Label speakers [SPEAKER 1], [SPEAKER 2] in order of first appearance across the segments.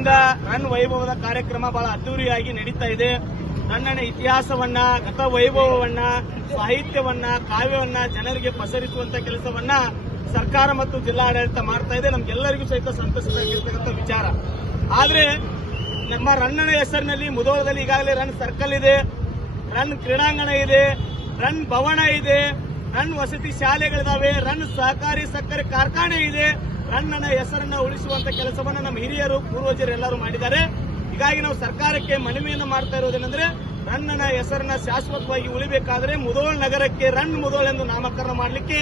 [SPEAKER 1] ಇದರಿಂದ ರನ್ ವೈಭವದ ಕಾರ್ಯಕ್ರಮ ಬಹಳ ಅದ್ದೂರಿಯಾಗಿ ನಡೀತಾ ಇದೆ ರನ್ನನ ಇತಿಹಾಸವನ್ನ ಗತ ವೈಭವವನ್ನ ಸಾಹಿತ್ಯವನ್ನ ಕಾವ್ಯವನ್ನ ಜನರಿಗೆ ಪಸರಿಸುವಂತ ಕೆಲಸವನ್ನ ಸರ್ಕಾರ ಮತ್ತು ಜಿಲ್ಲಾಡಳಿತ ಮಾಡ್ತಾ ಇದೆ ನಮ್ಗೆಲ್ಲರಿಗೂ ಸಹಿತ ಸಂತಸವಾಗಿರ್ತಕ್ಕಂಥ ವಿಚಾರ ಆದ್ರೆ ನಮ್ಮ ರನ್ನನ ಹೆಸರಿನಲ್ಲಿ ಮುದೋಳದಲ್ಲಿ ಈಗಾಗಲೇ ರನ್ ಸರ್ಕಲ್ ಇದೆ ರನ್ ಕ್ರೀಡಾಂಗಣ ಇದೆ ರನ್ ಭವನ ಇದೆ ರನ್ ವಸತಿ ಶಾಲೆಗಳಿದಾವೆ ರನ್ ಸಹಕಾರಿ ಸಕ್ಕರೆ ಕಾರ್ಖಾನೆ ಇದೆ ರಣ್ಣನ ಹೆಸರನ್ನ ಉಳಿಸುವಂತ ಕೆಲಸವನ್ನ ನಮ್ಮ ಹಿರಿಯರು ಪೂರ್ವಜರು ಎಲ್ಲರೂ ಮಾಡಿದ್ದಾರೆ ಹೀಗಾಗಿ ನಾವು ಸರ್ಕಾರಕ್ಕೆ ಮನವಿಯನ್ನು ಮಾಡ್ತಾ ಇರೋದೇನೆಂದ್ರೆ ರಣ್ಣನ ಹೆಸರನ್ನ ಶಾಶ್ವತವಾಗಿ ಉಳಿಬೇಕಾದ್ರೆ ಮುದೋಳ್ ನಗರಕ್ಕೆ ರನ್ ಮುದೋಳ್ ಎಂದು ನಾಮಕರಣ ಮಾಡಲಿಕ್ಕೆ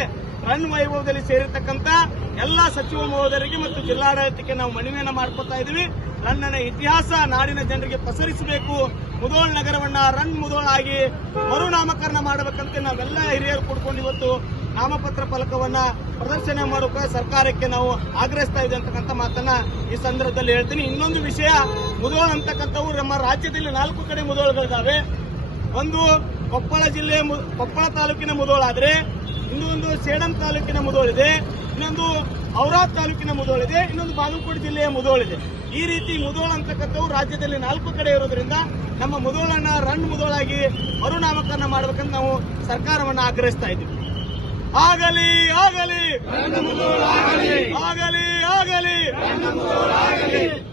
[SPEAKER 1] ರನ್ ವೈಭವದಲ್ಲಿ ಸೇರಿರ್ತಕ್ಕಂಥ ಎಲ್ಲ ಸಚಿವ ಮಹೋದಯರಿಗೆ ಮತ್ತು ಜಿಲ್ಲಾಡಳಿತಕ್ಕೆ ನಾವು ಮನವಿಯನ್ನು ಮಾಡ್ಕೊತಾ ಇದ್ದೀವಿ ರನ್ನನ ಇತಿಹಾಸ ನಾಡಿನ ಜನರಿಗೆ ಪಸರಿಸಬೇಕು ಮುದೋಳ್ ನಗರವನ್ನ ರನ್ ಮುದೋಳ್ ಆಗಿ ಮರುನಾಮಕರಣ ಮಾಡಬೇಕಂತ ನಾವೆಲ್ಲ ಹಿರಿಯರು ಕೂಡ್ಕೊಂಡು ಇವತ್ತು ನಾಮಪತ್ರ ಫಲಕವನ್ನ ಪ್ರದರ್ಶನ ಮಾಡುವ ಸರ್ಕಾರಕ್ಕೆ ನಾವು ಆಗ್ರಹಿಸ್ತಾ ಇದೆ ಅಂತಕ್ಕಂಥ ಮಾತನ್ನ ಈ ಸಂದರ್ಭದಲ್ಲಿ ಹೇಳ್ತೀನಿ ಇನ್ನೊಂದು ವಿಷಯ ಮುದೋಳ್ ಅಂತಕ್ಕಂಥವು ನಮ್ಮ ರಾಜ್ಯದಲ್ಲಿ ನಾಲ್ಕು ಕಡೆ ಮುದೋಳ್ಗಳಿದ್ದಾವೆ ಒಂದು ಕೊಪ್ಪಳ ಜಿಲ್ಲೆ ಕೊಪ್ಪಳ ತಾಲೂಕಿನ ಮುದೋಳಾದ್ರೆ ಇನ್ನೊಂದು ಸೇಡಂ ತಾಲೂಕಿನ ಮುದೋಳಿದೆ ಇನ್ನೊಂದು ಔರಾದ್ ತಾಲೂಕಿನ ಮುದೋಳಿದೆ ಇನ್ನೊಂದು ಬಾಗಲಕೋಟೆ ಜಿಲ್ಲೆಯ ಮುದೋಳಿದೆ ಈ ರೀತಿ ಮುದೋಳ ಅಂತಕ್ಕಂಥವು ರಾಜ್ಯದಲ್ಲಿ ನಾಲ್ಕು ಕಡೆ ಇರೋದ್ರಿಂದ ನಮ್ಮ ಮುದೋಳನ್ನ ರನ್ ಮುದೋಳಾಗಿ ಮರುನಾಮಕರಣ ಮಾಡಬೇಕಂತ ನಾವು ಸರ್ಕಾರವನ್ನು ಆಗ್ರಹಿಸ್ತಾ ಇದ್ದೀವಿ ಆಗಲಿ ಆಗಲಿ ಆಗಲಿ
[SPEAKER 2] ಆಗಲಿ